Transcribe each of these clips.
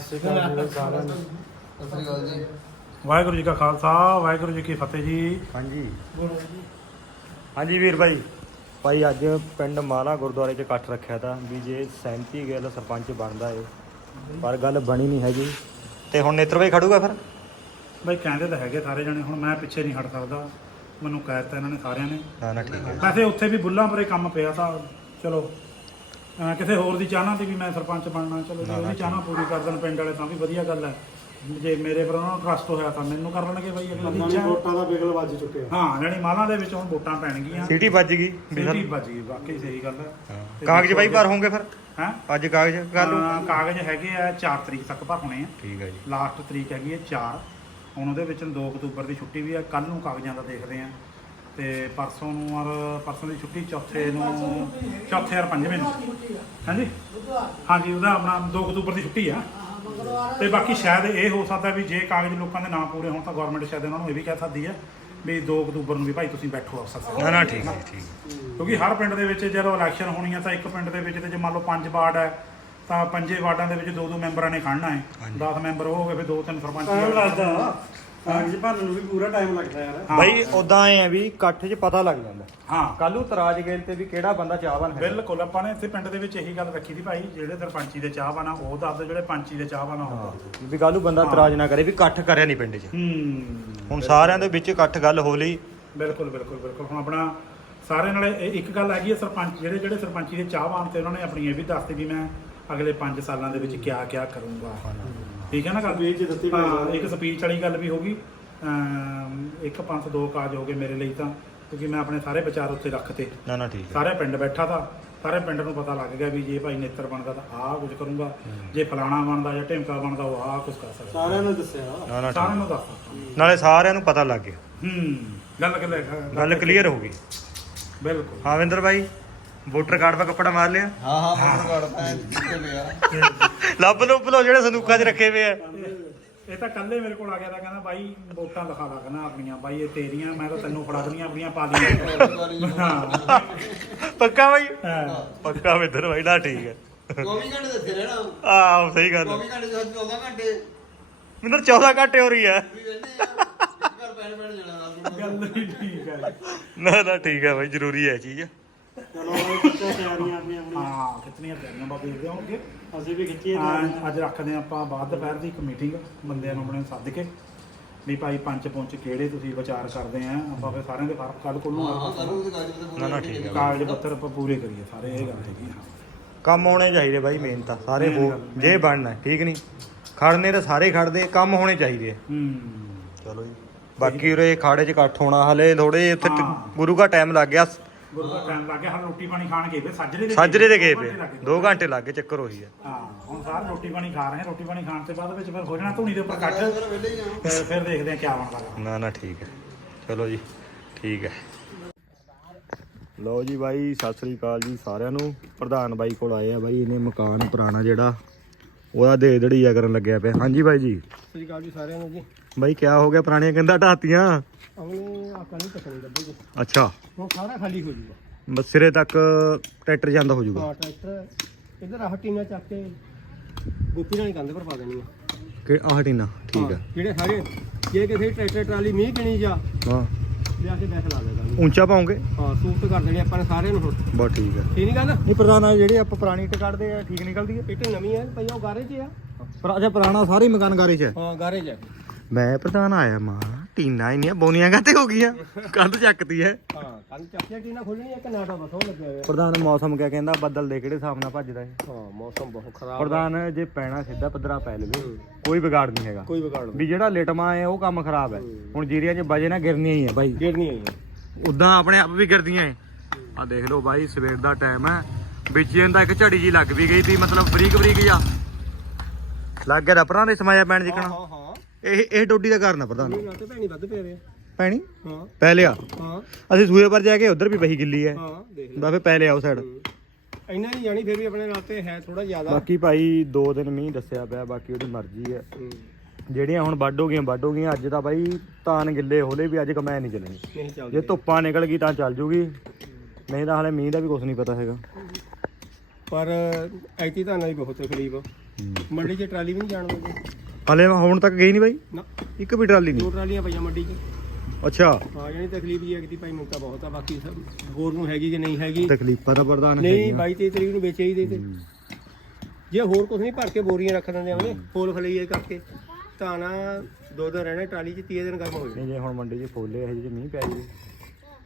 ਸਤਿ ਸ਼੍ਰੀ ਅਕਾਲ ਜੀ ਸਾਰਿਆਂ ਨੂੰ। ਸਤਿ ਸ੍ਰੀ ਅਕਾਲ ਜੀ। ਵਾਹਿਗੁਰੂ ਜੀ ਕਾ ਖਾਲਸਾ ਵਾਹਿਗੁਰੂ ਜੀ ਕੀ ਫਤਿਹ ਜੀ। ਹਾਂਜੀ। ਹਾਂਜੀ ਵੀਰ ਭਾਈ। ਭਾਈ ਅੱਜ ਪਿੰਡ ਮਾਲਾ ਗੁਰਦੁਆਰੇ 'ਚ ਇਕੱਠ ਰੱਖਿਆ ਤਾਂ ਵੀ ਜੇ ਸਹਿਮਤੀ ਗੱਲ ਸਰਪੰਚ ਬਣਦਾ ਏ। ਪਰ ਗੱਲ ਬਣੀ ਨਹੀਂ ਹੈਗੀ। ਤੇ ਹੁਣ ਨੇਤਰ ਭਾਈ ਖੜੂਗਾ ਫਿਰ? ਬਈ ਕਹਿੰਦੇ ਤਾਂ ਹੈਗੇ ਸਾਰੇ ਜਣੇ। ਹੁਣ ਮੈਂ ਪਿੱਛੇ ਨਹੀਂ ਹਟ ਸਕਦਾ। ਮੈਨੂੰ ਕਹਿ ਦਿੱਤਾ ਇਹਨਾਂ ਨੇ ਸਾਰਿਆਂ ਨੇ। ਨਾ ਨਾ ਠੀਕ ਹੈ। ਵੈਸੇ ਉੱਥੇ ਵੀ ਬੁੱਲਾਂ ਪਰੇ ਕੰਮ ਪਿਆ ਤਾਂ ਚਲੋ। ਅਹ ਕਿਸੇ ਹੋਰ ਦੀ ਚਾਹਨਾ ਤੇ ਵੀ ਮੈਂ ਸਰਪੰਚ ਬਣਨਾ ਚਲੋ ਜੇ ਉਹਦੀ ਚਾਹਨਾ ਪੂਰੀ ਕਰ ਦੇਣ ਪਿੰਡ ਵਾਲੇ ਤਾਂ ਵੀ ਵਧੀਆ ਗੱਲ ਹੈ। ਜੇ ਮੇਰੇ ਪਰ ਉਹਨਾਂ ਨੂੰ ਟਰਸਟ ਹੋਇਆ ਤਾਂ ਮੈਨੂੰ ਕਰ ਲੈਣਗੇ ਬਈ ਅਗਲੀ ਦੀ ਇੱਛਾ। ਵੋਟਾਂ ਦਾ ਬਿਗਲ ਵੱਜ ਚੁੱਕਿਆ। ਹਾਂ ਜਿਹੜੀ ਮਾਲਾ ਦੇ ਵਿੱਚ ਹੁਣ ਵੋਟਾਂ ਪੈਣਗੀਆਂ। ਸੀਟੀ ਵੱਜ ਗਈ ਸਿੱਧੀ ਵੱਜ ਗਈ ਵਾਕਈ ਸਹੀ ਗੱਲ ਹੈ। ਕਾਗਜ਼ ਭਾਈ ਭਰ ਹੋਣਗੇ ਫਿਰ? ਹੈ? ਅੱਜ ਕਾਗਜ਼ ਕਰ ਲਓ ਕਾਗਜ਼ ਹੈਗੇ ਆ 4 ਤਰੀਕ ਤੱਕ ਭਰਨੇ ਆ। ਠੀਕ ਹੈ ਜੀ। ਲਾਸਟ ਤਰੀਕ ਹੈਗੀ ਹੈ 4 ਹੁਣ ਉਹਦੇ ਵਿੱਚ 2 ਅਕਤੂਬਰ ਦੀ ਛੁੱਟੀ ਵੀ ਹੈ ਕੱਲ ਨੂੰ ਕਾਗਜ਼ਾਂ ਦਾ ਦੇਖਦੇ ਆ। ਤੇ ਪਰਸੋਂ ਨੂੰ ਔਰ ਪਰਸੋਂ ਦੀ ਛੁੱਟੀ ਚੌਥੇ ਨੂੰ ਚੌਥੇ ਔਰ ਪੰਜਵੇਂ ਨੂੰ। ਹਾਂਜੀ? ਹਾਂਜੀ ਉਹਦਾ ਆਪਣਾ 2 ਅਕਤੂਬਰ ਦੀ ਛੁੱਟੀ ਆ। ਤੇ ਬਾਕੀ ਸ਼ਾਇਦ ਇਹ ਹੋ ਸਕਦਾ ਵੀ ਜੇ ਕਾਗਜ਼ ਲੋਕਾਂ ਦੇ ਨਾ ਪੂਰੇ ਹੋਣ ਤਾਂ ਗਵਰਨਮੈਂਟ ਸ਼ਾਇਦ ਉਹਨਾਂ ਨੂੰ ਇਹ ਵੀ ਕਹਿ ਸਕਦੀ ਹੈ ਵੀ 2 ਅਕਤੂਬਰ ਨੂੰ ਵੀ ਭਾਈ ਤੁਸੀਂ ਬੈਠੋ ਅਫਸਰ ਸਾਹਿਬ। ਨਾ ਨਾ ਠੀਕ ਹੈ ਠੀਕ। ਕਿਉਂਕਿ ਹਰ ਪਿੰਡ ਦੇ ਵਿੱਚ ਜਦੋਂ ਇਲੈਕਸ਼ਨ ਹੋਣੀ ਹੈ ਤਾਂ ਇੱਕ ਪਿੰਡ ਦੇ ਵਿੱਚ ਤੇ ਜੇ ਮੰਨ ਲਓ ਪੰਜ ਵਾਰਡ ਹੈ ਤਾਂ ਪੰਜੇ ਵਾਰਡਾਂ ਦੇ ਵਿੱਚ ਦੋ ਦੋ ਮੈਂਬਰਾਂ ਨੇ ਖੜਨਾ ਹੈ। 10 ਮੈਂਬਰ ਹੋ ਗਏ ਫਿਰ ਦੋ ਤਿੰਨ ਸਰਪੰਚ ਲੱਗਦਾ। ਕਾਗਜ਼ ਭਰਨ ਨੂੰ ਵੀ ਪੂਰਾ ਟਾਈਮ ਲੱਗਦਾ ਯਾਰ। ਹਾਂ। ਭਾਈ ਉਦਾਂ ਐ ਆ ਵੀ ਇਕੱਠ 'ਚ ਪਤਾ ਲੱਗ ਜਾਂਦਾ। ਹਾਂ। ਕੱਲ ਨੂੰ ਤਰਾਜ ਗੇਲ ਤੇ ਵੀ ਕਿਹੜਾ ਬੰਦਾ ਚਾਹਵਾਨ ਹੈ ਬਿਲਕੁਲ ਆਪਾਂ ਨੇ ਇੱਥੇ ਪਿੰਡ ਦੇ ਵਿੱਚ ਇਹੀ ਗੱਲ ਰੱਖੀ ਸੀ ਭਾਈ ਜਿਹੜੇ ਸਰਪੰਚੀ ਦੇ ਚਾਹਵਾਨ ਆ ਉਹ ਦੱਸਦੇ ਜਿਹੜੇ ਪੰਚੀ ਦੇ ਚਾਹਵਾਨ ਆ ਉਹ ਦੱਸਦੇ ਵੀ ਕੱਲ ਨੂੰ ਬੰਦਾ ਤਰਾਜ ਨਾ ਕਰੇ ਵੀ ਇਕੱਠ ਕਰਿਆ ਨਹੀਂ ਪਿੰਡ 'ਚ। ਹੂੰ ਹੁਣ ਸਾਰਿਆਂ ਦੇ ਵਿੱਚ ਇਕੱਠ ਗੱਲ ਹੋ ਲਈ। ਬਿਲਕੁਲ ਬਿਲਕੁਲ ਬਿਲਕੁਲ। ਹੁਣ ਆਪਣਾ ਸਾਰੇ ਨਾਲੇ ਇਹ ਇੱਕ ਗੱਲ ਹੈਗੀ ਹੈ ਸਰਪੰਚ ਜਿਹੜੇ ਜਿਹੜੇ ਸਰਪੰਚੀ ਦੇ ਚਾਹਵਾਨ ਤੇ ਉਹਨਾਂ ਨੇ ਆਪਣੀ ਇਹ ਵੀ ਦੱਸਤੀ ਵੀ ਮੈਂ ਅਗਲੇ 5 ਸਾਲਾਂ ਦੇ ਵਿੱਚ ਕਿਆ ਕਿਆ ਕਰੂੰਗਾ। ਠੀਕ ਹੈ ਨਾ ਗੱਲ? Speech ਦਿੱਤੀ ਭਾਈ ਹਾਂ। ਇੱਕ ਸਪੀਚ ਵਾਲੀ ਗੱਲ ਵੀ ਹੋਗੀ ਇੱਕ ਪੰਥ ਦੋ ਕਾਜ ਹੋ ਗਏ ਮੇਰੇ ਲਈ ਤਾਂ ਕਿਉਂਕਿ ਮੈਂ ਆਪਣੇ ਸਾਰੇ ਵਿਚਾਰ ਉੱਤੇ ਰੱਖਤੇ। ਨਾ ਨਾ ਠੀਕ ਹੈ। ਸਾਰੇ ਪਿੰਡ ਬੈਠਾ ਤਾਂ ਸਾਰੇ ਪਿੰਡ ਨੂੰ ਪਤਾ ਲੱਗ ਗਿਆ ਵੀ ਜੇ ਭਾਈ ਨੇਤਰ ਬਣਦਾ ਤਾਂ ਆਹ ਕੁਝ ਕਰੂੰਗਾ। ਜੇ ਫਲਾਣਾ ਬਣਦਾ ਜਾਂ ਢਿਮਕਾ ਬਣਦਾ ਉਹ ਆਹ ਕੁਝ ਕਰ ਸਕਦਾ। ਸਾਰਿਆਂ ਨੂੰ ਦੱਸਿਆ। ਨਾ ਨਾ ਸਾਰਿਆਂ ਠੀਕ। ਨੂੰ ਦੱਸਦਾ ਨਾਲੇ ਸਾਰਿਆਂ ਨੂੰ ਪਤਾ ਲੱਗ ਗਿਆ। ਹੂੰ ਗੱਲ ਕਰ ਗੱਲ ਕਲੀਅਰ ਹੋ ਗਈ। ਬਿਲਕੁਲ। ਹਾਂ ਵਿੰਦਰ ਭਾਈ ਵੋਟਰ ਕਾਰਡ 'ਤੇ ਕੱਪੜਾ ਮਾਰ ਲਿਆ? ਹਾਂ ਹਾਂ ਫੋਨ ਕਰਦਾ ਹੈ ਕਿੱਥੇ ਲਿਆ ਲੱਭ ਲੋ ਲੋ ਜਿਹੜੇ ਸੰਦੂਕਾਂ 'ਚ ਰੱਖੇ ਹੋਏ ਆ। ਇਹ ਤਾਂ ਕੱਲੇ ਮੇਰੇ ਕੋਲ ਆ ਗਿਆ ਤਾਂ ਕਹਿੰਦਾ ਬਾਈ ਵੋਟਾਂ ਦਿਖਾ ਲਾ ਕਹਿੰਦਾ ਆਪਣੀਆਂ। ਬਾਈ ਇਹ ਤੇਰੀਆਂ ਮੈਂ ਤਾਂ ਤੈਨੂੰ ਫੜਾ ਦਣੀਆਂ ਆਪਣੀਆਂ ਪਾ ਦੀਆਂ ਹਾਂ। ਪੱਕਾ ਹਾਂ। ਪੱਕਾ ਵਿੰਦਰ ਭਾਈ ਨਾ ਠੀਕ ਹੈ 24 ਘੰਟੇ ਦੱਸੇ ਰਹਿਣਾ ਆਹ ਸਹੀ ਗੱਲ 24 ਘੰਟੇ ਤੋਂ 14 ਘੰਟੇ। ਵਿੰਦਰ 14 ਘੰਟੇ ਹੋ ਰਹੀ ਹੈ ਵੀ ਰਹਿੰਦੇ ਆ। ਘਰ ਪੈਣ ਪੈਣ ਜਾਣਾ ਗੱਲ ਹੀ ਠੀਕ ਹੈ ਨਾ ਨਾ ਠੀਕ ਹੈ ਭਾਈ ਜ਼ਰੂਰੀ ਹੈ ਚੀਜ਼। ਚਲੋ ਇਹ ਕਿੱਥੇ ਤਿਆਰੀਆਂ ਆਪਣੀਆਂ ਆਪਣੀਆਂ? ਹਾਂ ਕਿਤਨੀਆਂ ਤਿਆਰੀਆਂ ਬਾਬੇ ਦੇਖਦੇ ਹੋਣਗੇ ਅਸੀਂ ਵੀ ਖਿੱਚੀਏ ਹਾਂ, ਅੱਜ ਰੱਖਦੇ ਹਾਂ ਆਪਾਂ ਬਾਅਦ ਦੁਪਹਿਰ ਦੀ ਇੱਕ ਮੀਟਿੰਗ ਬੰਦਿਆਂ ਨੂੰ ਆਪਣੇ ਸੱਦ ਕੇ। ਵੀ ਭਾਈ ਪੰਜ ਪੁੰਚ ਕਿਹੜੇ ਤੁਸੀਂ ਵਿਚਾਰ ਕਰਦੇ ਆ? ਆਪਾਂ ਫਿਰ ਸਾਰਿਆਂ ਦੇ ਫ਼ਰਕ ਕੱਲ ਕੋਲ ਨੂੰ ਹਾਂ ਕਰੋ ਤੇ ਕਾਗਜ਼ ਤੇ ਨਾ, ਨਾ, ਠੀਕ ਹੈ। ਕਾਗਜ਼ ਪੱਤਰ ਆਪਾਂ ਪੂਰੇ ਕਰੀਏ ਸਾਰੇ ਇਹ ਗੱਲ ਹੈਗੀ ਆ। ਕੰਮ ਹੋਣੇ ਚਾਹੀਦੇ ਭਾਈ ਮੇਨ ਤਾਂ ਸਾਰੇ ਹੋ ਜੇ ਬਣਨਾ ਠੀਕ ਨਹੀਂ? ਖੜਨੇ ਤਾਂ ਸਾਰੇ ਖੜਦੇ ਕੰਮ ਹੋਣੇ ਚਾਹੀਦੇ ਆ। ਹੂੰ। ਚਲੋ ਜੀ। ਬਾਕੀ ਉਰੇ ਖਾੜੇ 'ਚ ਇਕੱਠ ਹੋਣਾ ਹਲੇ ਥੋੜੇ ਟ- ਹਾਂ। ਗੁਰੂ ਘਰ ਟਾਈਮ ਲੱਗ ਗਿਆ। ਗੁਰੂ ਦਾ ਟਾਈਮ ਲੱਗ ਗਿਆ ਹਾਂ ਰੋਟੀ ਪਾਣੀ ਖਾਣ ਗਏ ਵੇ ਸਾਜਰੇ ਦੇ ਸਾਜਰੇ ਦੇ ਗਏ ਦੋ ਪਏ ਘੰਟੇ ਲੱਗ 2 ਘੰਟੇ ਲੱਗ ਗਏ ਚੱਕਰ ਉਹੀ ਹੈ ਹਾਂ ਹੁਣ ਸਾਰੇ ਰੋਟੀ ਪਾਣੀ ਖਾ ਰਹੇ ਆ ਰੋਟੀ ਪਾਣੀ ਖਾਣ ਤੋਂ ਬਾਅਦ ਵਿੱਚ ਫਿਰ ਹੋ ਜਾਣਾ ਧੂਣੀ ਦੇ ਉੱਪਰ ਇਕੱਠ ਫਿਰ ਹੀ ਦੇਖਦੇ ਆ ਕੀ ਬਣਦਾ ਗਾ। ਨਾ ਨਾ ਠੀਕ ਹੈ ਚਲੋ ਜੀ ਠੀਕ ਹੈ ਲਓ ਜੀ ਬਾਈ ਸਤਿ ਸ੍ਰੀ ਅਕਾਲ ਜੀ ਸਾਰਿਆਂ ਨੂੰ। ਪ੍ਰਧਾਨ ਬਾਈ ਕੋਲ ਆਏ ਆ ਬਾਈ ਇਹਨੇ ਮਕਾਨ ਪੁਰਾਣਾ ਜਿਹੜਾ ਉਹਦਾ ਦੇ ਦੜੀਆ ਕਰਨ ਲੱਗਿਆ ਪਿਆ। ਹਾਂਜੀ ਬਾਈ ਜੀ। ਸ੍ਰੀ ਅਕਾਲ ਜੀ ਸਾਰਿਆਂ ਨੂੰ ਜੀ। ਬਾਈ ਕਿਆ ਹੋ ਗਿਆ? ਪੁਰਾਣੀਆਂ ਕੰਧਾਂ ਢਾਤੀਆਂ ਅਗਲੇ ਨਹੀਂ ਟੱਕਣੀ ਅੱਛਾ। ਹੁਣ ਸਾਰਾ ਖਾਲੀ ਹੋ ਜੂਗਾ। ਬਸ ਸਿਰੇ ਤੱਕ ਟਰੈਕਟਰ ਜਾਂਦਾ ਹੋ ਜਾਊਗਾ ਹਾਂ ਟਰੈਕਟਰ। ਇਧਰ ਆਹ ਟੀਨਾ ਚੱਕ ਕੇ ਗੋਪੀ ਨਾਲ ਹੀ ਕੰਧ ਪਰ ਪਾ ਦੇਣੀ ਆ। ਕਿ ਆਹ ਟੀਨਾ ਠੀਕ ਹੈ ਜਿਹੜੇ ਸਾਰੇ ਜੇ ਕਿਸੇ ਟਰੈਕਟਰ ਟਰਾਲੀ ਮੀਂਹ ਕਿਣੀ ਜਾ ਹਾਂ। ਲਿਆ ਕੇ ਬੈਠ ਲਾ ਦੇਗਾ ਉੱਚਾ ਪਾਉਂਗੇ? ਹਾਂ ਸੂਟ ਕਰ ਦੇਣੀ ਆਪਾਂ ਨੇ ਸਾਰਿਆਂ ਨੂੰ ਹੁਣ। ਬਸ ਠੀਕ ਹੈ ਠੀਕ ਨਹੀਂ ਗੱਲ? ਨਹੀਂ ਪ੍ਰਧਾਨ ਆ ਜਿਹੜੇ ਆਪਾਂ ਪੁਰਾਣੀ ਇੱਟ ਕੱਢਦੇ ਆ ਠੀਕ ਨਿਕਲਦੀ ਹੈ ਇੱਟ ਨਵੀਂ ਹੈ ਪਈ ਉਹ ਗਾਰੇ 'ਚ ਆ। ਪਰ ਅਜਾ ਪੁਰਾਣਾ ਸਾਰੇ ਮਕਾਨ ਗਾਰੇ 'ਚ ਹੈ? ਹਾਂ ਗਾਰੇ 'ਚ ਆ। ਮੈਂ ਪ੍ਰਧਾਨ ਆਇਆ ਮਾਂ ਟੀਨਾ ਇੰਨੀਆਂ ਬੋਨੀਆਂ ਕਾਤੇ ਹੋ ਗਈਆਂ? ਕੰਧ ਚੱਕਦੀ ਹੈ ਹਾਂ ਕੱਲ ਚੱਕਿਆ ਟੀਨਾ ਖੋਲਣੀ ਹੈ ਕਿ ਨਾਟਾ ਬਸ ਉਹ ਲੱਗਿਆ ਹੋਇਆ। ਪ੍ਰਧਾਨ ਮੌਸਮ ਕਿਆ ਕਹਿੰਦਾ ਬੱਦਲ ਦੇ ਕਿਹੜੇ ਹਿਸਾਬ ਨਾਲ ਭੱਜਦਾ ਹੈ ਹਾਂ ਮੌਸਮ ਬਹੁਤ ਖਰਾਬ ਪ੍ਰਧਾਨ ਜੇ ਪੈਣਾ ਸਿੱਧਾ ਪੱਧਰਾ ਪੈ ਲਵੇ ਕੋਈ ਵਿਗਾੜ ਨਹੀਂ ਹੈਗਾ। ਕੋਈ ਵਿਗਾੜ ਨਹੀਂ। ਵੀ ਜਿਹੜਾ ਲੇਟਮਾ ਹੈ ਉਹ ਕੰਮ ਖਰਾਬ ਹੈ। ਹੁਣ ਜੀਰੀਆਂ 'ਚ ਵਜੇ ਨਾ ਗਿਰਨੀਆਂ ਹੀ ਹੈ ਬਾਈ। ਗਿਰਨੀ ਆਈ ਹੈ ਉਦਾਂ ਆਪਣੇ ਆਪ ਵੀ ਗਿਰਦੀਆਂ ਏ ਆ ਦੇਖ ਲਓ ਬਾਈ ਸਵੇਰ ਦਾ ਟਾਈਮ ਹੈ ਵਿੱਚ ਇਹਦਾ ਇੱਕ ਝੜੀ ਜੀ ਲੱਗ ਵੀ ਗਈ ਤੀ ਮਤਲਬ ਬਰੀਕ ਬਰੀਕ ਜਾ ਲੱਗ ਗਿਆ ਰਪਰਾਂ ਦੇ ਸਮਾਇਆ ਪੈਣ ਜਿਕਣਾ ਹਾਂ ਹਾਂ। ਇਹ ਇਹ ਡੋਡੀ ਦਾ ਕਾਰਨ ਆ ਪ੍ਰਧਾਨ। ਇਹ ਤੇ ਭੈਣੀ ਵੱਧ ਪਏ ਵੇ। ਪੈਣੀ ਹਾਂ। ਪੈ ਲਿਆ। ਹਾਂ। ਅਸੀਂ ਸੂਏ ਪਰ ਜਾ ਕੇ ਉਧਰ ਵੀ ਵਹੀ ਗਿੱਲੀ ਹੈ ਹਾਂ ਦੇਖ ਲੈ। ਬਾਬੇ ਪੈ ਲਿਆ ਉਹ ਸਾਈਡ ਇੰਨਾ ਨਹੀਂ ਜਾਣੀ ਫਿਰ ਵੀ ਆਪਣੇ ਰਾਤੇ ਹੈ ਥੋੜਾ ਜ਼ਿਆਦਾ। ਬਾਕੀ ਭਾਈ 2 ਦਿਨ ਮੀਂਹ ਦੱਸਿਆ ਪਿਆ ਬਾਕੀ ਉਹਦੀ ਮਰਜ਼ੀ ਹੈ ਹੂੰ, ਜਿਹੜੀਆਂ ਹੁਣ ਵੱਢ ਹੋ ਗਈਆਂ ਵੱਢ ਹੋ ਗਈਆਂ ਅੱਜ ਤਾਂ ਬਾਈ ਤਾਨ ਗਿੱਲੇ ਹੋਲੇ ਵੀ ਅੱਜ ਕਮੈ ਨਹੀਂ ਚੱਲਣੀ। ਨਹੀਂ ਚੱਲਦੀ। ਜੇ ਧੁੱਪਾਂ ਨਿਕਲ ਗਈ ਤਾਂ ਚੱਲ ਜੂਗੀ। ਨਹੀਂ ਤਾਂ ਹਲੇ ਮੀਂਹ ਦਾ ਵੀ ਕੁਝ ਨਹੀਂ ਪਤਾ ਹੈਗਾ। ਪਰ ਐਤੀ ਤਾਂ ਨਹੀਂ ਬਹੁਤ ਤਕਲੀਫ। ਮੰਡੀ 'ਚ ਟਰਾਲੀ ਵੀ ਨਹੀਂ ਜਾਣ ਦਿੰਦੇ। ਹਲੇ ਹੁਣ ਤੱਕ ਗਈ ਨਹੀਂ ਬਾਈ? ਨਾ। ਇੱਕ ਵੀ ਟਰਾਲੀ ਦੋ ਨਹੀਂ ਟਰਾਲੀਆਂ ਪਈਆਂ ਮੰਡੀ 'ਚ। ਅੱਛਾ। ਹਾਂ ਯਾਨੀ ਤਕਲੀਫ ਇਹ ਹੈ ਕਿ ਭਾਈ ਮੁਕਤਾ ਬਹੁਤ ਆ ਬਾਕੀ ਸਭ ਹੋਰ ਨੂੰ ਹੈਗੀ ਕਿ ਨਹੀਂ ਹੈਗੀ। ਤਕਲੀਫਾਂ ਦਾ ਪ੍ਰਧਾਨ ਨਹੀਂ 22 23 ਤਰੀਕ ਨੂੰ ਵੇਚੇ ਹੀ ਦੇ ਤੇ। ਜੇ ਹੋਰ ਕੁਝ ਨਹੀਂ ਭਰ ਕੇ ਬੋਰੀਆਂ ਰੱਖ ਦਿੰਦੇ ਆਵੇਂ ਫੋਲ ਫਲਈਏ ਕਰਕੇ। ਤਾਂ ਨਾ ਦੋ ਦਿਨ ਰਹਿਣਾ ਟਰਾਲੀ 'ਚ 30 ਦਿਨ ਗਰਮ ਹੋ ਜਾਣਾ। ਜੇ ਹੁਣ ਮੰਡੀ 'ਚ ਫੋਲੇ ਇਹ ਜੇ ਮੀਂਹ ਪੈ ਜਾਵੇ।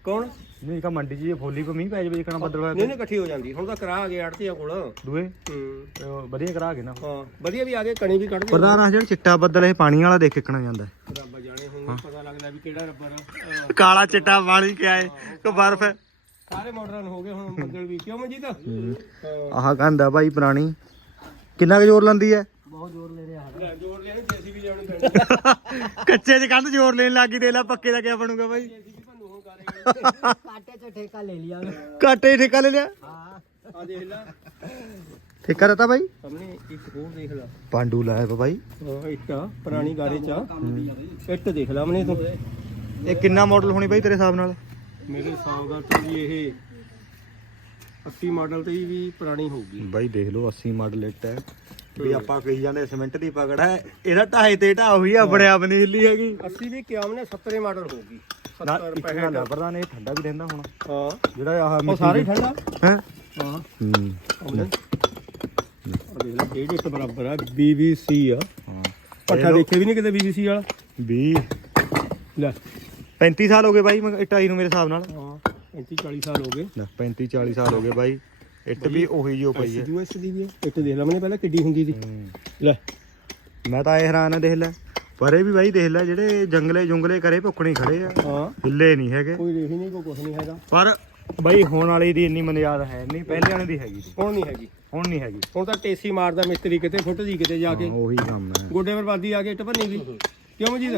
ਕੌਣ? ਨਹੀਂ ਕਾ ਮੰਡੀ ਜੇ ਫੋਲੀ ਕੋ ਮੀਂਹ ਪੈ ਜਾਵੇ ਜਿਕਣਾ ਬੱਦਲ ਹੋਇਆ ਨਹੀਂ ਨਹੀਂ ਇਕੱਠੀ ਹੋ ਜਾਂਦੀ। ਹੁਣ ਤਾਂ ਕਰਾ ਆ ਗਏ ਆੜਤੀਆਂ ਕੋਲ। ਦੂਏ? ਹੂੰ। ਉਹ ਵਧੀਆ ਕਰਾ ਕੇ ਨਾ। ਹਾਂ ਵਧੀਆ ਵੀ ਆ ਗਏ ਕਣੀ ਵੀ ਕੱਢਦੇ ਪ੍ਰਧਾਨ ਆ ਜਿਹੜਾ ਚਿੱਟਾ ਬੱਦਲ ਇਹ ਪਾਣੀ ਵਾਲਾ ਦੇਖ ਕਿਕਣਾ ਜਾਂਦਾ ਹੈ। ਰੱਬ ਜਾਣੇ ਹੁਣ ਪਤਾ ਲੱਗਦਾ ਵੀ ਕਿਹੜਾ ਰੱਬਰ ਅਹ, ਕਾਲਾ ਚਿੱਟਾ ਪਾਣੀ ਕਿਆ ਹੈ ਕੋ ਬਰਫ ਹੈ। ਸਾਰੇ ਮਾਡਰਨ ਹੋ ਗਏ ਹੁਣ ਬੱਦਲ ਵੀ। ਕਿਉਂ ਹਾਂ। ਆਹ ਕਹਿੰਦਾ ਭਾਈ ਪੁਰਾਣੀ। ਕਿੰਨਾ ਕੁ ਜ਼ੋਰ ਲੰਦੀ ਹੈ? ਬਹੁਤ ਜ਼ੋਰ ਲੈ ਰਿਹਾ ਲੈ ਜ਼ੋਰ ਲਿਆ ਜੇਸੀ ਵੀ ਜਾਣ ਪੈਣਾ। ਕੱਚੇ 'ਚ ਕੰਧ ਜ਼ੋਰ ਲੈਣ ਲੱਗੀ ਦੇ ਲੈ ਪੱਕੇ ਦਾ ਕਿਆ ਬਣੂਗਾ ਭਾਈ काटे से ठेका ले लिया ਘਾਟੇ ਹੀ ਠੇਕਾ ਲੈ ਲਿਆ हाँ ਆ ਦੇਖ ਲੈ ਠੇਕਾ ਦਿੱਤਾ ਭਾਈ ਸਾਹਮਣੇ ਇੱਕ ਹੋਰ ਦੇਖ ਲੈ ਪਾਂਡੂ ਲਾਇਆ ਵਾ ਭਾਈ ਹਾਂ ਇੱਟ ਆ, ਪੁਰਾਣੀ ਗਾਰੇ ਚ ਆ। ਇੱਟ ਦੇਖ ਲੈ ਮਨੇ ਤੂੰ ਇਹ ਕਿੰਨਾ ਮਾਡਲ ਹੋਣੀ ਭਾਈ ਤੇਰੇ ਹਿਸਾਬ ਨਾਲ ਮੇਰੇ ਹਿਸਾਬ ਦਾ ਤਾਂ ਵੀ ਇਹ 80 ਮਾਡਲ ਤੇ ਵੀ ਪੁਰਾਣੀ ਹੋਊਗੀ ਬਾਈ ਦੇਖ ਲਓ 80 ਮਾਡਲ ਇੱਟ ਹੈ ਵੀ ਆਪਾਂ ਕਹੀ ਜਾਂਦੇ ਸਿਮੈਂਟ ਦੀ ਪਕੜ ਹੈ ਇਹਦਾ ਢਾਈ ਤੇ ਢਾ ਹੋਈ ਆ ਆਪਣੇ ਆਪ ਨਹੀਂ ਹਿੱਲੀ ਹੈਗੀ 80 ਵੀ ਕਿਆ ਮਨੇ 70 ਮਾਡਲ ਹੋਊਗੀ ਨਾ 70 ਇੱਕ ਗੱਲ ਆ ਪ੍ਰਧਾਨ ਇਹ ਠੰਡਾ ਵੀ ਰਹਿੰਦਾ ਹੁਣ। ਹਾਂ। ਜਿਹੜਾ ਆਹ ਉਹ ਸਾਰੇ ਹੀ ਠੰਡਾ? ਹੈ? ਹਾਂ। ਹੂੰ। ਉਹਨੇ ਆ ਦੇਖ ਲੈ ਡੇਢ ਇੱਟ ਬਰਾਬਰ ਆ BBC ਆ। ਹਾਂ। ਪੱਠਾ ਦੇਖੇ ਵੀ ਨਹੀਂ ਕਿਤੇ BBC ਵਾਲਾ? 20 ਲੈ। 35 ਸਾਲ ਹੋ ਗਏ ਬਾਈ ਮੈਂ ਇੱਟਾਈ ਨੂੰ ਮੇਰੇ ਹਿਸਾਬ ਨਾਲ। ਹਾਂ 35 40 ਸਾਲ ਹੋ ਗਏ। ਨਾ 35 40 ਸਾਲ ਹੋ ਗਏ ਬਾਈ। ਇੱਟ ਵੀ ਉਹੀ ਜਿਹੀ ਓ ਪਈ ਹੈ। ਯੂਐਸ ਦੀ ਵੀ ਹੈ। ਇੱਟ ਦੇਖ ਲੈ ਮਨੇ ਪਹਿਲਾਂ ਕਿੱਡੀ ਹੁੰਦੀ ਸੀ। ਹੂੰ। ਲੈ। ਮੈਂ ਤਾਂ ਇਹ ਹੈਰਾਨ ਆ ਦੇਖ ਲੈ। ਪਰ ਇਹ ਵੀ ਬਾਈ ਦੇਖ ਲੈ ਜਿਹੜੇ ਜੰਗਲੇ ਜੁੰਗਲੇ ਕਰੇ ਭੁੱਖਣੀ ਖੜੇ ਆ। ਹਾਂ। ਹਿੱਲੇ ਨਹੀਂ ਹੈਗੇ। ਕੋਈ ਰੇਹੀ ਨਹੀਂ ਕੋਈ ਕੁਛ ਨਹੀਂ ਹੈਗਾ। ਪਰ ਬਾਈ ਹੁਣ ਵਾਲੀ ਦੀ ਇੰਨੀ ਮਨਿਆਦ ਹੈ ਨਹੀਂ ਪਹਿਲੇ ਵਾਲੇ ਦੀ ਹੈਗੀ ਸੀ। ਹੁਣ ਨਹੀਂ ਹੈਗੀ। ਹੁਣ ਨਹੀਂ ਹੈਗੀ। ਹੁਣ ਤਾਂ ਟੇਸੀ ਮਾਰਦਾ ਮਿਸਤਰੀ ਕਿਤੇ ਫੁੱਟ ਦੀ ਕਿਤੇ ਜਾ ਕੇ। ਹਾਂ, ਉਹੀ ਕੰਮ ਹੈ। ਗੋਡੇ ਬਰਬਾਦੀ ਆ ਕੇ ਇੱਟ ਭੰਨੀ ਵੀ ਕਿਉਂ ਮਜੀਦ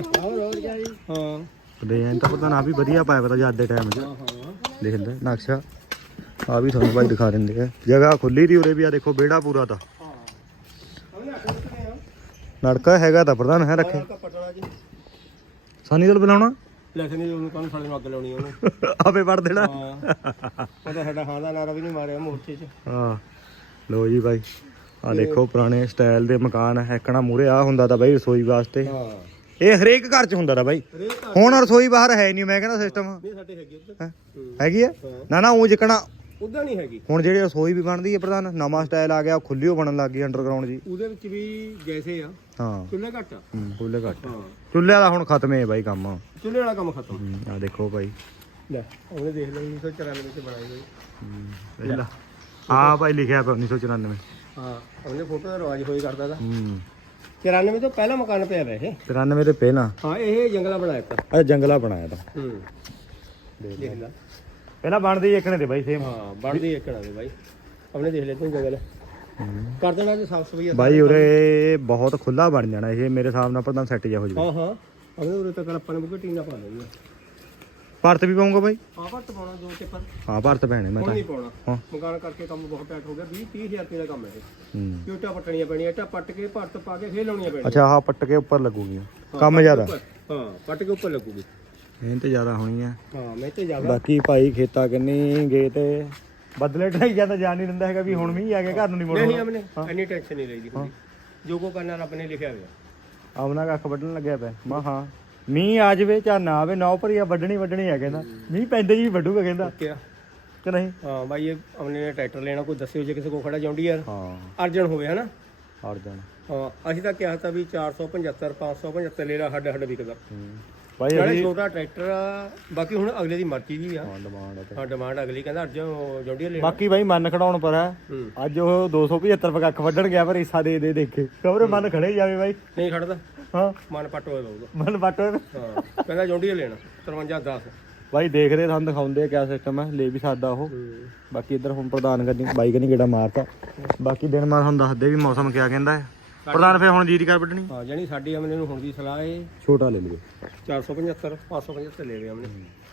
ਹਾਂ ਡਿਜ਼ਾਈਨ ਤਾਂ ਪਤਾ ਨਾ ਵੀ ਵਧੀਆ ਪਾਇਆ ਪਤਾ ਜਦ ਦੇ ਟਾਈਮ 'ਚ। ਹਾਂ ਹਾਂ। ਦੇਖ ਲੈ ਨਕਸ਼ਾ। ਆ ਵੀ ਤੁਹਾਨੂੰ ਬਾਈ ਦਿਖਾ ਦਿੰਦੇ ਆ। ਜਗ੍ਹਾ ਖੁੱਲੀ ਦੀ ਉਰੇ ਵੀ ਆ ਦੇਖੋ ਵਿਹੜਾ ਪੂਰਾ ਤਾਂ ਹਾਂ ਉਹਨੇ ਅੱਖ ਨਿਕਲੇ ਆ ਨੜਕਾ ਹੈਗਾ ਤਾਂ ਪ੍ਰਧਾਨ ਹੈ ਰੱਖੇ। ਜੀ। ਸਾਨੀ ਦਲ ਬੁਲਾਉਣਾ? ਲੈ ਸਨੀ ਉਹਨੂੰ ਕਾਹਨੂੰ ਸਾਡੇ ਨੂੰ ਅੱਗ ਲਾਉਣੀ ਉਹਨੂੰ। ਆਪੇ ਵੜ ਦੇਣਾ। ਹਾਂ। ਉਹ ਤਾਂ ਸਾਡਾ ਹਾਂ ਦਾ ਨਾਰਾ ਵੀ ਨਹੀਂ ਮਾਰਿਆ ਮੋਰਚੇ 'ਚ। ਹਾਂ। ਲੋ ਜੀ ਬਾਈ ਆ ਦੇਖੋ ਪੁਰਾਣੇ ਸਟਾਈਲ ਦੇ ਮਕਾਨ ਹੈਕਣਾ ਮੂਰੇ ਆ ਹੁੰਦਾ ਤਾਂ ਬਾਈ ਰਸੋਈ ਵਾਸਤੇ। ਹਾਂ। ਇਹ ਹਰੇਕ ਘਰ 'ਚ ਹੁੰਦਾ ਤਾਂ ਬਾਈ। ਹੁਣ ਰਸੋਈ ਬਾਹਰ ਹੈ ਨਹੀਂ ਮੈਂ ਕਹਿੰਦਾ ਸਿਸਟਮ ਨਹੀਂ ਸਾਡੇ ਹੈਗੀ ਉੱਧਰ। ਹੈਗੀ ਆ? ਨਾ ਨਾ ਉਹ ਜਿਕਣਾ ਉਦਾਂ ਨਹੀਂ ਹੈਗੀ। ਹੁਣ ਜਿਹੜੀ ਰਸੋਈ ਵੀ ਬਣਦੀ ਹੈ ਪ੍ਰਧਾਨ ਨਵਾਂ ਸਟਾਈਲ ਆ ਗਿਆ ਓ ਬਣਨ ਲੱਗ ਗਈ ਅੰਡਰਗਰਾਉਂਡ ਜੀ। ਉਹਦੇ ਵਿੱਚ ਵੀ ਗੈਸੇ ਆ। ਹਾਂ। ਚੁੱਲ੍ਹੇ ਘੱਟ ਆ। ਹੂੰ, ਖੁੱਲੇ ਘੱਟ। ਹਾਂ। ਚੁੱਲ੍ਹੇ ਵਾਲਾ ਹੁਣ ਖਤਮ ਹੈ ਬਾਈ ਕੰਮ। ਚੁੱਲ੍ਹੇ ਵਾਲਾ ਕੰਮ ਖਤਮ। ਆ ਦੇਖੋ ਬਾਈ। ਲੈ ਉਹਨੇ ਦੇਖ ਲਿਆ 1994 ਚ ਬਣਾਈ ਹੋਈ। ਪਹਿਲਾ ਹਾਂ ਭਾਈ ਲਿਖਿਆ ਪਿਆ 1994 ਹਾਂ ਉਹਨੇ ਫੋਟੋ ਦਾ ਰਿਵਾਜ ਹੋਈ ਕਰਦਾ ਦਾ ਹੂੰ। 94 ਤੋਂ ਪਹਿਲਾ ਮਕਾਨ ਪਿਆ ਵਾ ਇਹ। 93 ਤੇ ਪਹਿਲਾਂ। ਹਾਂ ਇਹ ਜੰਗਲਾ ਬਣਾਇਆ ਤਾ। ਆ ਜੰਗਲਾ ਬਣਾਇਆ ਤਾਂ। ਹੂੰ। ਦੇਖ ਲੈ। ਪਹਿਲਾਂ ਬਣਦੀ ਇੱਕਣੇ ਤੇ ਬਾਈ ਸੇਮ ਹਾਂ ਬਣਦੀ ਏਕੜਾ ਦੇ ਬਾਈ। ਆਪਣੇ ਦੇਖ ਲੈ ਤੂੰ ਜੰਗਲ ਕਰ ਦੇਣਾ ਜੀ ਸਾਫ਼ ਸਫ਼ਾਈ ਬਾਈ ਉਰੇ ਬਹੁਤ ਖੁੱਲਾ ਬਣ ਜਾਣਾ ਇਹ ਮੇਰੇ ਹਿਸਾਬ ਨਾਲ ਪ੍ਰਧਾਨ ਸੈੱਟ ਜਾ ਹੋ ਜਾਵੇ ਹਾਂ ਹਾਂ। ਆਪਣੇ ਉਰੇ ਤੱਕ ਆਪਾਂ ਨੇ ਬੁੱਕੇ ਟੀਨਾ ਪਾ ਲੈਣੀ ਭਰਤ ਵੀ ਪਾਉਂਗਾ ਬਾਈ? ਹਾਂ ਭੱਟ ਪਾਉਣਾ ਦੋ ਟਿੱਪਰ ਹਾਂ ਭਰਤ ਪੈਣੇ ਮੈਂ ਹੁਣ ਤਾਂ। ਨਹੀਂ ਪਾਉਣਾ। ਹਾਂ। ਮਕਾਨ ਕਰਕੇ ਕੰਮ ਬਹੁਤ ਟਾਈਟ ਹੋ ਗਿਆ। 20 30 ਹਜ਼ਾਰ ਰੁਪਏ ਦਾ ਕੰਮ ਹੈ ਇਹ। ਹੂੰ। ਕਿਉਂਟਾ ਪੱਟਣੀਆਂ ਪੈਣੀਆਂ ਇੱਟਾਂ ਪੱਟ ਕੇ ਭਰਤ ਪਾ ਕੇ ਫੇਰ ਲਾਉਣੀਆਂ ਪੈਣੀਆਂ। ਅੱਛਾ ਆਹ ਪੱਟ ਕੇ ਉੱਪਰ ਲੱਗੂਗੀ ਕੰਮ ਜ਼ਿਆਦਾ। ਹਾਂ ਪੱਟ ਕੇ ਉੱਪਰ ਲੱਗੂਗੀ। ਮਿਹਨਤ ਜ਼ਿਆਦਾ ਹੋਣੀ ਆ। ਹਾਂ ਮੈਂ ਤੇ ਜ਼ਿਆਦਾ। ਬਾਕੀ ਭਾਈ ਖੇਤਾ ਕਿੰਨੀ ਗਏ ਤੇ ਬਦਲੇ ਢਾਈ ਜਾਂਦਾ ਜਾਣ ਨਹੀਂ ਦਿੰਦਾ ਹੈਗਾ ਵੀ ਹੁਣ ਮੀਂਹ ਆ ਗਿਆ ਘਰ ਨੂੰ ਨਹੀਂ ਨਹੀਂ ਮੁੜਨਾ ਹਮਨੇ ਇੰਨੀ ਟੈਨਸ਼ਨ ਨਹੀਂ ਲਈਦੀ ਹੁੰਦੀ। ਜੋ ਕੋ ਕਰਨਾ ਰੱਬ ਨੇ ਲਿਖਿਆ ਹੋਇਆ। ਆਉਣਾ ਕੱਖ ਵੱਢਣ ਲੱਗਿਆ ਪਿਆ। ਮਾ ਹਾਂ ਮੀਂਹ ਆ ਜਾਵੇ ਚਾਹ ਨਾ ਆਵੇ ਨੌ ਭਰੀਆ ਵੱਢਣੀ ਵੱਢਣੀ ਆ ਕਹਿੰਦਾ। ਮੀਂਹ ਪੈਂਦੇ ਜੀ ਵੱਢੂਗਾ ਕਹਿੰਦਾ। ਕਿਆ ਕਿ ਨਹੀਂ? ਹਾਂ ਬਾਈ ਇਹ ਹਮਨੇ ਨੇ ਟਰੈਕਟਰ ਲੈਣਾ ਕੋਈ ਦੱਸਿਓ ਜੇ ਕਿਸੇ ਕੋ ਖੜਾ ਜੌਂਡੀ ਯਾਰ। ਹਾਂ। ਅਰਜਨ ਹੋਵੇ ਹਨਾ? ਜਾਣ ਹਾਂ ਅਸੀਂ ਤਾਂ ਕਿਹਾ ਤਾਂ ਵੀ 475 575 ਲੈ ਲਾ ਹੱਡ ਹੱਡ ਵਿਕਦਾ ਭਾਈ ਨਾਲੇ ਅਸੀਂ ਛੋਟਾ ਟਰੈਕਟਰ ਆ ਬਾਕੀ ਹੁਣ ਅਗਲੇ ਦੀ ਮਰਜ਼ੀ ਵੀ ਆ। ਹਾਂ ਡਿਮਾਂਡ ਆ ਤੇ। ਹਾਂ ਡਿਮਾਂਡ ਅਗਲੀ ਕਹਿੰਦਾ ਅਰਜਨ ਜੌਂਡੀ ਲੈਣਾ ਬਾਕੀ ਭਾਈ ਮਨ ਖੜਾਉਣ ਪਰ ਹੈ ਹੂੰ। ਅੱਜ ਉਹ 275 ਰੁਪਏ ਕੱਖ ਵੱਢਣ ਗਿਆ ਪਰ ਹਿੱਸਾ ਦੇ ਦੇ ਦੇਖੇ। ਖਬਰੇ ਮਨ ਖੜੇ ਜਾਵੇ ਭਾਈ। ਨਹੀਂ ਖੜਦਾ। ਹਾਂ। ਮਨ ਪੱਟ ਹੋਇਆ ਮਨ ਵੱਟ ਹਾਂ ਕਹਿੰਦਾ ਜੌਂਡੀ ਲੈਣਾ 53 10 ਭਾਈ ਦੇਖਦੇ ਸਾਨੂੰ ਦਿਖਾਉਂਦੇ ਆ ਕਿਆ ਸਿਸਟਮ ਹੈ ਲੈ ਵੀ ਸਕਦਾ ਉਹ। ਬਾਕੀ ਇੱਧਰ ਹੁਣ ਪ੍ਰਧਾਨ ਕਰਨੀ ਬਾਈਕ ਨਹੀਂ ਗੇੜਾ ਮਾਰਤਾ। ਬਾਕੀ ਦਿਨ ਮਾਰ ਤੁਹਾਨੂੰ ਦੱਸਦੇ ਵੀ ਮੌਸਮ ਕਿਆ ਕਹਿੰਦਾ ਹੈ। ਪ੍ਰਧਾਨ ਫੇ ਹੁਣ ਜੀਰੀ ਕਰ ਵੱਢਣੀ। ਹਾਂ ਜਾਨੀ ਸਾਡੀ ਅਮਨੇ ਨੂੰ ਹੁਣ ਦੀ ਸਲਾਹ ਏ ਛੋਟਾ ਲੈ ਲਈਏ। 475 575 ਲੈ ਲਿਆ ਅਮਨੇ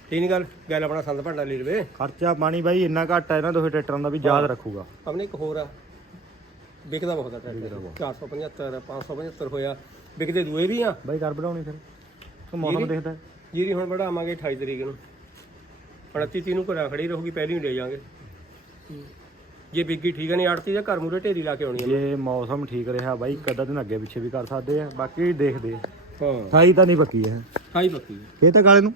ਠੀਕ ਨਹੀਂ ਗੱਲ? ਗੱਲ ਆਪਣਾ ਸੰਦ ਭਾਂਡਾ ਲੈ ਲਵੇ। ਖਰਚਾ ਪਾਣੀ ਬਾਈ ਇੰਨਾ ਘੱਟ ਹੈ ਇਹਨਾਂ ਦੋਹੇ ਟਰੈਕਟਰਾਂ ਦਾ ਵੀ ਯਾਦ ਰੱਖੂਗਾ। ਅਮਨੇ ਇੱਕ ਹੋਰ ਆ। ਵਿਕਦਾ ਬਹੁਤ ਆ ਟਰੈਕਟਰ। 475 575 ਹੋਇਆ। ਵਿਕਦੇ ਦੂਏ ਵੀ ਆ। ਬਾਈ ਕਰ ਵਧਾਉਣੀ ਫਿਰ। ਤੂੰ ਮੌਸਮ ਦੇਖਦਾ। ਜੀਰੀ ਹੁਣ ਵਧਾਵਾਂਗੇ 28 ਤਰੀਕ ਨੂੰ। 29 ਤੀਹ ਨੂੰ ਘਰਾਂ ਖੜੀ ਰਹੂਗੀ ਪਹਿਲੀ ਨੂੰ ਲੈ ਜਾਾਂਗੇ ਜੇ ਬਿੱਗੀ ਠੀਕ ਨਹੀਂ ਆੜਤੀ ਤਾਂ ਘਰ ਮੂਰੇ ਢੇਰੀ ਲਾ ਕੇ ਆਉਣੀ ਆ ਜੇ ਮੌਸਮ ਠੀਕ ਰਿਹਾ ਬਾਈ ਕਦਾ ਦਿਨ ਅੱਗੇ ਪਿੱਛੇ ਵੀ ਕਰ ਸਕਦੇ ਆ ਬਾਕੀ ਦੇਖਦੇ ਆ। ਹਾਂ। ਸਾਈ ਤਾਂ ਨਹੀਂ ਪੱਕੀ ਹੈ ਸਾਈ ਪੱਕੀ ਇਹ ਤਾਂ ਕਾਲੇ ਨੂੰ?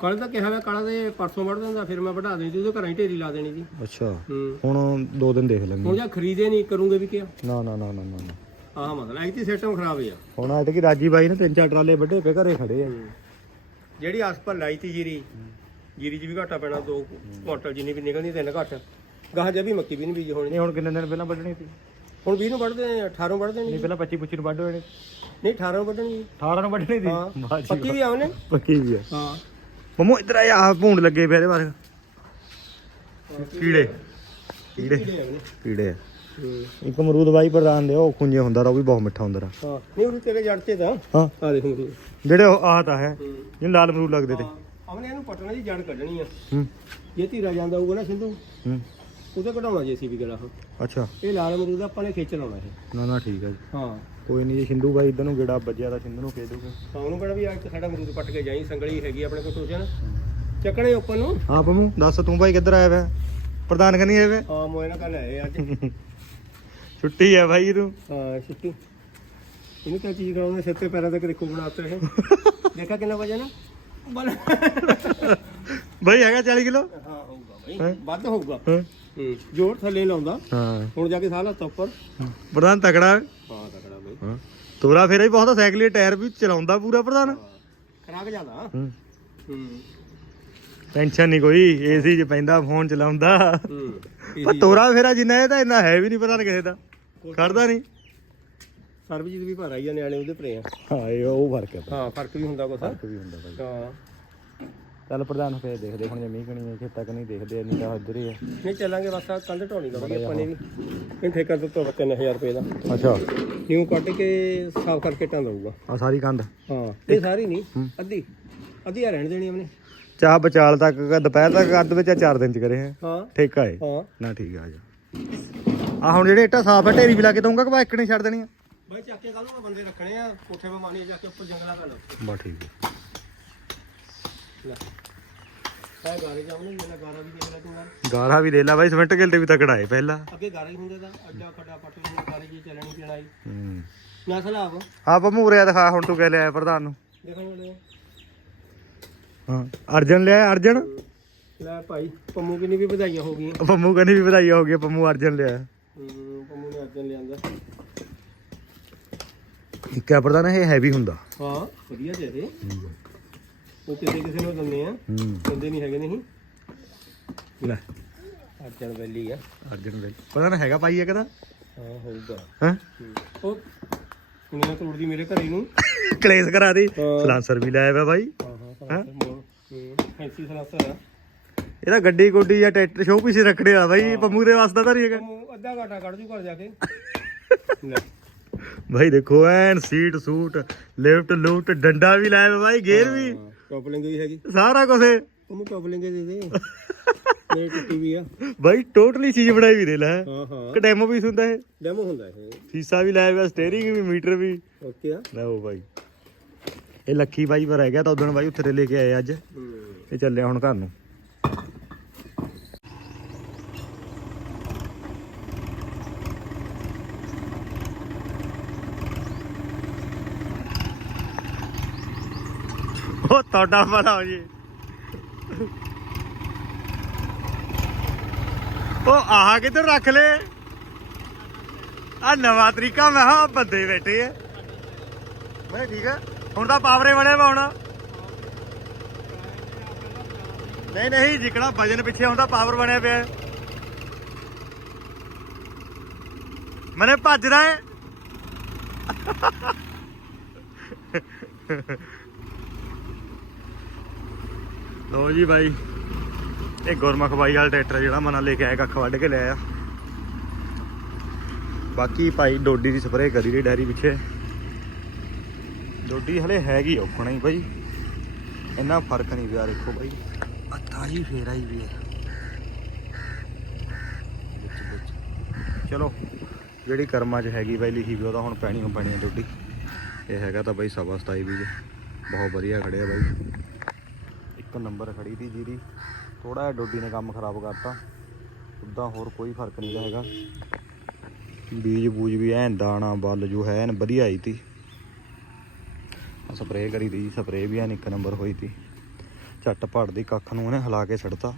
ਕੱਲ ਤਾਂ ਕਿਹਾ ਮੈਂ ਕਾਲਾ ਦੇ ਪਰਸੋਂ ਵੜ ਦਿੰਦਾ ਫਿਰ ਮੈਂ ਵਢਾ ਦੇਣੀ ਸੀ ਉਹਦੇ ਘਰਾਂ ਹੀ ਢੇਰੀ ਲਾ ਦੇਣੀ ਸੀ। ਅੱਛਾ। ਹੂੰ। ਹੁਣ ਦੋ ਦਿਨ ਦੇਖ ਲੈਂਗੇ ਹੁਣ ਜਾਂ ਖਰੀਦੇ ਨਹੀਂ ਕਰੂੰਗੇ ਵੀ ਕਿਆ। ਨਾ ਨਾ ਨਾ ਨਾ ਨਾ। ਆਹ ਮਤਲਬ ਐਕਟੀ ਸਿਸਟਮ ਖਰਾਬ ਆ। ਹੁਣ ਆਏ ਤੇ ਕਿ ਰਾਜੀ ਬਾਈ ਨੇ ਤਿੰਨ ਚਾਰ ਟਰਾਲੇ ਵੱਡੇ ਪੇ ਘਰੇ ਖੜੇ ਆ। ਜਿਹੜੀ ਆਸ ਪਰ ਲਾਈ ਤੀ ਜੀਰੀ ਜੀਰੀ 'ਚ ਵੀ ਘਾਟਾ ਪੈਣਾ ਦੋ ਕੁਆਂਟਲ ਜਿੰਨੀ ਵੀ ਨਿਕਲਦੀ ਤਿੰਨ ਘੱਟ। ਗਾਹ ਜੇ ਵੀ ਮੱਕੀ ਵੀ ਨਹੀਂ ਬੀਜ ਹੋਣੀ। ਨਹੀਂ ਹੁਣ ਕਿੰਨੇ ਦਿਨ ਪਹਿਲਾਂ ਵੱਢਣੀ ਸੀ? ਹੁਣ 20 ਨੂੰ ਵੱਢਦੇ ਆ 18 ਵੱਢਦੇ ਨਹੀਂ ਨਹੀਂ ਪਹਿਲਾਂ 25 25 ਨੂੰ ਵੱਢ ਹੋਏ ਨੇ। ਨਹੀਂ 18 ਨੂੰ ਵੱਢਣੀ 18 ਨੂੰ ਵੱਢਣੀ ਸੀ? ਹਾਂ। ਵਾਹ ਜੀ ਪੱਕੀ ਵੀ ਆਉਣੇ ਵਾਹ। ਪੱਕੀ ਵੀ ਆ। ਹਾਂ। ਮਮੋ ਇਧਰ ਆ ਆ ਭੂੰਡ ਲੱਗੇ ਪਏ ਇਹਦੇ ਬਾਰੇ। ਕੀੜੇ। ਕੀੜੇ ਕੀੜੇ। ਆ। ਇੱਕ ਅਮਰੂਦ ਬਾਈ ਪ੍ਰਦਾਨ ਦੇ ਉਹ ਖੁੰਝੇ ਹੁੰਦਾ ਰ ਉਹ ਵੀ ਬਹੁਤ ਮਿੱਠਾ ਹੁੰਦਾ ਰ। ਹਾਂ। ਨਹੀਂ ਉਹ ਤੇਰੇ ਜੜ ਤੇ ਤਾਂ। ਹਾਂ। ਆ ਦੇਖ ਮਰੂ ਜਿਹੜੇ ਉਹ ਆਹ ਤਾਂ ਹੈ ਜਿਹਨੂੰ ਲਾਲ ਅਮਰੂਦ ਲੱਗਦੇ ਤੇ। ਅਮਨੇ ਇਹਨੂੰ ਪਟਣਾ ਦੀ ਜੜ ਕੱਢਣੀ ਆ। ਹੂੰ। ਜੇ ਧੀਰਾ ਜਾਂਦਾ ਹੋਊਗਾ ਨਾ ਸਿੰਧੂ। ਹੂੰ। ਉਹਦੇ ਕਢਾਉਣਾ ਜੇ ਸੀ ਵੀ ਗਲਾ ਉਹ ਅੱਛਾ। ਇਹ ਲਾਲ ਅਮਰੂਦ ਆਪਾਂ ਨੇ ਖਿੱਚ ਲਾਉਣਾ ਇਹ। ਨਾ ਨਾ ਠੀਕ ਹੈ ਜੀ। ਹਾਂ। ਕੋਈ ਨਹੀਂ ਜੇ ਸਿੰਧੂ ਬਾਈ ਇਧਰ ਨੂੰ ਗੇੜਾ ਵੱਜਿਆ ਤਾਂ ਸਿੰਧੂ ਨੂੰ ਕਹਿ ਦੂਗਾ ਤਾਂ ਉਹਨੂੰ ਕਿਹੜਾ ਵੀ ਆ ਕੇ ਸਾਡਾ ਅਮਰੂਦ ਪੱਟ ਕੇ ਜਾਈ ਸੰਗਲੀ ਹੈਗੀ ਆਪਣੇ ਕੋਲ ਟੋਚਨ ਚੱਕਣੇ ਉੱਪਰ ਨੂੰ। ਹਾਂ ਪੰਮੂ ਦੱਸ ਤੂੰ ਭਾਈ ਕਿੱਧਰ ਆਇਆ ਵੇ? ਪ੍ਰਧਾਨ ਕਰਨੀ ਆਇਆ ਵੇ? ਹਾਂ ਮੋਏ ਨਾਲ ਕੱਲ ਆਏ ਅੱਜ। ਛੁੱਟੀ ਹੈ ਭਾਈ ਤੂੰ। ਹਾਂ ਛੁੱਟੀ। ਇਹਨੂੰ ਕਿਆ ਚੀਜ਼ ਕਰਾਉਣੇ ਸਿਰ ਤੇ ਪੈਰਾਂ ਤੱਕ ਦੇਖੋ ਬਣਾਤੇ ਇਹ। ਦੇਖਾ ਕਿੰਨਾ ਵਜਨ ਆ। ਬਲ ਭਾਈ ਹੈਗਾ 40 ਕਿਲੋ? ਹਾਂ ਹੋਊਗਾ? ਭਾਈ ਵੱਧ ਹੋਊਗਾ। ਹੂੰ? ਜੋਰ ਥੱਲੇ ਲਾਉਂਦਾ। ਹਾਂ। ਹੁਣ ਜਾ ਕੇ ਸਾਹ ਲੱਤ ਉੱਪਰ ਪ੍ਰਧਾਨ ਤਕੜਾ। ਹੈ। ਤਕੜਾ ਬਈ। ਹਾਂ। ਤੋਰਾ ਫੇਰਾ ਹੀ ਬਹੁਤ ਆ, ਸਾਈਕਲ ਦੇ ਟਾਇਰ ਵੀ ਚਲਾਉਂਦਾ ਪੂਰਾ ਪ੍ਰਧਾਨ। ਖਰਾਕ ਜਾਂਦਾ ਹੂੰ। ਹੂੰ। ਟੈਨਸ਼ਨ ਨਹੀਂ ਕੋਈ ਏਸੀ 'ਚ ਪੈਂਦਾ ਫੋਨ ਚਲਾਉਂਦਾ। ਹੂੰ। ਪਰ ਤੋਰਾ ਫੇਰਾ ਜਿੰਨਾ ਇਹ ਤਾਂ ਇੰਨਾ ਹੈ ਵੀ ਨਹੀਂ ਪ੍ਰਧਾਨ ਕਿਸੇ ਦਾ। ਖੜਦਾ ਨਹੀਂ ਸਰਬਜੀਤ ਵੀ ਭਰ ਆ ਨਿਆਣੇ ਉਹਦੇ ਪਰੇ ਆ। ਹਾਂ ਇਹ ਉਹ ਫ਼ਰਕ ਹੈ। ਹਾਂ ਫ਼ਰਕ ਵੀ ਹੁੰਦਾ ਕੁਛ। ਫ਼ਰਕ ਵੀ ਹੁੰਦਾ ਭਾਈ। ਹਾਂ। ਚੱਲ ਪ੍ਰਧਾਨ ਫੇਰ ਦੇਖਦੇ ਹੁਣ ਜੇ ਮੀਂਹ ਕਣੀ ਹੈ ਖੇਤਾਂ ਕਣੀ ਦੇਖਦੇ ਆ, ਨਹੀਂ ਤਾਂ ਇੱਧਰ ਹੀ ਆ। ਨਹੀਂ ਚੱਲਾਂਗੇ ਬਸ ਆ ਕੰਧ ਢਾਉਣੀ ਲਾਉਣੀ ਆਪਾਂ ਨੇ ਵੀ। ਇਹ ਠੇਕਾ ਦਿੱਤਾ ਵਾ 3000 ਰੁਪਏ ਦਾ। ਅੱਛਾ। ਨਿਊ ਕੱਟ ਕੇ ਸਾਫ਼ ਕਰਕੇ ਟਾਂ ਦਊਗਾ। ਆ ਸਾਰੀ ਕੰਧ? ਹਾਂ ਇਹ ਸਾਰੀ ਨਹੀਂ ਅੱਧੀ। ਅੱਧੀ ਆ ਰਹਿਣ ਦੇਣੀ ਆਪਨੇ। ਚਾਹ ਬਚਾਲ ਤੱਕ ਦੁਪਹਿਰ ਤੱਕ ਅੱਧ ਵਿੱਚ ਆ ਚਾਰ ਦਿਨ ਚ ਕਰੇ ਹੈ। ਹਾਂ। ਠੇਕਾ ਹੈ ਹਾਂ। ਨਾ ਠੀਕ ਆ ਜਾ। ਆ ਹੁਣ ਜਿਹੜੇ ਇੱਟਾਂ ਸਾਫ਼ ਹੈ ਢੇਰੀ ਵੀ ਲਾ ਕੇ ਦਊਂਗਾ ਕਿ ਬਾ ਇੱਕ ਨੇ ਛੱਡ ਦੇਣੀ ਆ ਬਾਈ ਚੱਕ ਕੇ ਕੱਲ ਨੂੰ ਬੰਦੇ ਰੱਖਣੇ ਆ ਕੋਠੇ 'ਤੇ ਮਾਨੀ ਜਾ ਕੇ ਉੱਪਰ ਜੰਗਲਾ ਕਰ ਲਓ ਬਾ ਠੀਕ ਹੈ ਲੈ। ਗਾਰੇ ਜਾਉਣੇ ਮੇਰਾ ਗਾਰਾ ਵੀ ਦੇਖ ਲੈ ਤੂੰ ਯਾਰ। ਗਾਰਾ ਵੀ ਦੇ ਲਾ ਬਾਈ ਸਿਮੈਂਟ ਗਿਲ ਤੇ ਵੀ ਤਕੜਾ ਹੈ ਪਹਿਲਾਂ। ਅੱਗੇ ਗਾਰਾ ਹੀ ਹੁੰਦੇ ਤਾਂ ਅੱਡਾ ਖੱਡਾ ਪੱਟ ਨੂੰ ਗਾਰੇ ਜੀ ਚੱਲਣੀ ਚੜਾਈ ਹੂੰ। ਨਾ ਸਲਾਬ। ਆ ਪੰਮੂਰਿਆ ਦਿਖਾ ਹੁਣ ਤੂੰ ਕਹਿ ਲਿਆ ਪ੍ਰਧਾਨ ਨੂੰ। ਦੇਖਣ ਵਾਲੇ ਹਾਂ ਅਰਜਨ ਲਿਆ ਅਰਜਨ? ਲੈ ਭਾਈ ਪੰਮੂ ਕਿੰਨੀ ਵੀ ਵਧਾਈਆਂ ਹੋ ਗਈਆਂ। ਪੰਮੂ ਕਹਿੰਦੀ ਵੀ ਵਧਾਈ ਹੋ ਗਈ ਪੰਮੂ ਅਰਜਨ ਲਿਆ ਹੂੰ ਪੰਮੂ ਨੇ ਅਰਜਨ ਲਿਆਂਦਾ। ਇੱਕ ਹੈ ਪ੍ਰਧਾਨ ਇਹ ਹੈਵੀ ਹੁੰਦਾ। ਹਾਂ ਵਧੀਆ ਇਹ ਉਹ ਕਿਸੇ ਕਿਸੇ ਨੂੰ ਦਿੰਦੇ ਆ। ਹੂੰ। ਦਿੰਦੇ ਨਹੀਂ ਹੈਗੇ ਨਹੀਂ। ਲੈ। ਅਰਜਨ ਵੈਲੀ ਆ। ਅਰਜਨ ਲਈ ਪਤਾ ਨਾ ਹੈਗਾ ਪਾਈ ਹੈ ਕਦਾ ਹਾਂ ਹੋਊਗਾ। ਹਾਂ? ਉਹ ਕੁੜੀਆਂ ਤੋੜਦੀ ਮੇਰੇ ਘਰੇ ਨੂੰ। ਕਲੇਸ਼ ਕਰਾ ਦੀ। ਸਲਾਂਸਰ ਵੀ ਲਾਇਆ ਵਾ ਬਾਈ ਹਾਂ ਹਾਂ ਫੈਂਸੀ ਸਲਾਸਰ ਆ। ਇਹਦਾ ਗੱਡੀ ਗੁੱਡੀ ਜਾਂ ਟਰੈਕਟਰ ਸ਼ੋਅ ਪੀਸ ਰੱਖਣੇ ਆ ਬਾਈ ਪੰਮੂ ਦੇ ਵਾਸਤਾ ਤਾਂ ਨਹੀਂ ਹੈਗਾ। ਪੰਮੂ ਅੱਧਾ ਘਾਟਾ ਕੱਢ ਜੂ ਘਰ ਜਾ ਕੇ। ਲੈ। ਭਾਈ ਦੇਖੋ ਐਨ ਸੀਟ ਸੂਟ ਲਿਫਟ ਲੁਫਟ ਡੰਡਾ ਵੀ ਲਾਇਆ ਵਾ ਬਾਈ ਗੇਅਰ ਵੀ। ਟੋਪਲਿੰਗ ਵੀ ਹੈਗੀ। ਸਾਰਾ ਕੁਝ ਪੰਮੂ ਟੋਪਲਿੰਗ ਦੇ ਦੇ। ਮੇਰੇ ਟੁੱਟੀ ਵੀ ਆ। ਬਾਈ ਟੋਟਲੀ ਚੀਜ਼ ਬਣਾਈ ਵੀ ਦੇ ਲੈ। ਹਾਂ ਹਾਂ। ਕਿ ਡੈਮੋ ਵੀ ਹੁੰਦਾ ਇਹ। ਡੈਮੋ ਹੁੰਦਾ ਇਹ। ਸੀਸਾ ਵੀ ਲਾਇਆ ਹੋਇਆ ਸਟੀਅਰਿੰਗ ਵੀ ਮੀਟਰ ਵੀ। ਓਕੇ ਆ। ਲਓ ਬਾਈ। ਇਹ ਲੱਖੀ ਬਾਈ ਪਰ ਰਹਿ ਗਿਆ ਤਾਂ ਉਦੋਂ ਬਾਈ ਉੱਥੇ ਲੈ ਕੇ ਆਏ ਅੱਜ। ਤੇ ਚੱਲਿਆ ਹੁਣ ਘਰ ਨੂੰ ਉਹ ਤੁਹਾਡਾ ਭਲਾ ਹੋ ਜੀ। ਉਹ ਆਹ ਕਿੱਧਰ ਰੱਖ ਲੈ ਆ ਨਵਾਂ ਤਰੀਕਾ, ਮੈਂ ਹਾਂ ਬੰਦੇ ਬੈਠੇ ਆ। ਮੈਂ ਠੀਕ ਆ, ਹੁਣ ਤਾਂ ਪਾਵਰੇ ਵਾਲੇ ਵਾ ਨਹੀਂ ਨਹੀਂ, ਜਿਕਣਾ ਵਜਨ ਪਿੱਛੇ ਹੁੰਦਾ, ਪਾਵਰ ਬਣਿਆ ਪਿਆ। ਹੈ। ਮਨੇ ਭੱਜਦਾ ਹੈ। ਲੋ ਜੀ ਬਾਈ, ਇਹ ਗੁਰਮਖ ਬਾਈ ਵਾਲਾ ਟਰੈਕਟਰ ਜਿਹੜਾ ਮਨਾ ਲੈ ਕੇ ਆਇਆ, ਕੱਖ ਵੱਢ ਕੇ ਲਿਆਇਆ। ਬਾਕੀ ਭਾਈ ਡੋਡੀ ਦੀ ਸਪਰੇਅ ਕਰੀ ਰਹੀ ਡੈਰੀ ਪਿੱਛੇ। ਡੋਡੀ ਹਲੇ ਹੈਗੀ ਔਖਣਾ ਹੀ ਬਾਈ। ਇੰਨਾ ਫ਼ਰਕ ਨਹੀਂ ਪਿਆ, ਦੇਖੋ ਬਾਈ। ਆ ਤਾਜੀ ਫੇਰ ਆਈ ਵੀ ਚਲੋ, ਜਿਹੜੀ ਕਰਮਾਂ 'ਚ ਹੈਗੀ ਬਾਈ ਲਿਖੀ ਵੀ ਉਹਦਾ ਹੁਣ ਪੈਣੀ ਓ ਪੈਣੀ ਹੈ ਡੋਡੀ। ਇਹ ਹੈਗਾ ਤਾਂ ਬਾਈ ਸਵਾ 27 ਵੀ ਬਹੁਤ ਵਧੀਆ ਖੜਿਆ ਬਾਈ। ਇੱਕ ਨੰਬਰ ਖੜੀ ਦੀ ਜੀਰੀ ਥੋੜਾ ਜਿਹਾ ਡੋਡੀ ਨੇ ਕੰਮ ਖਰਾਬ ਕਰਤਾ। ਉਦਾਂ ਹੋਰ ਕੋਈ ਫ਼ਰਕ ਨਹੀਂ ਗਾ ਹੈਗਾ। ਬੀਜ ਬੂਜ ਵੀ ਐਨ ਦਾਣਾ, ਬੱਲ ਜੋ ਹੈ ਐਨ ਵਧੀਆ ਆਈ ਤੀ ਸਪਰੇਅ ਕਰੀ ਤੀ ਸਪਰੇਅ ਵੀ ਐਨ ਇੱਕ ਨੰਬਰ ਹੋਈ ਤੀ ਝੱਟ ਪੜ ਦੀ ਕੱਖ ਨੂੰ ਉਹਨੇ ਹਿਲਾ ਕੇ ਛੱਡਤਾ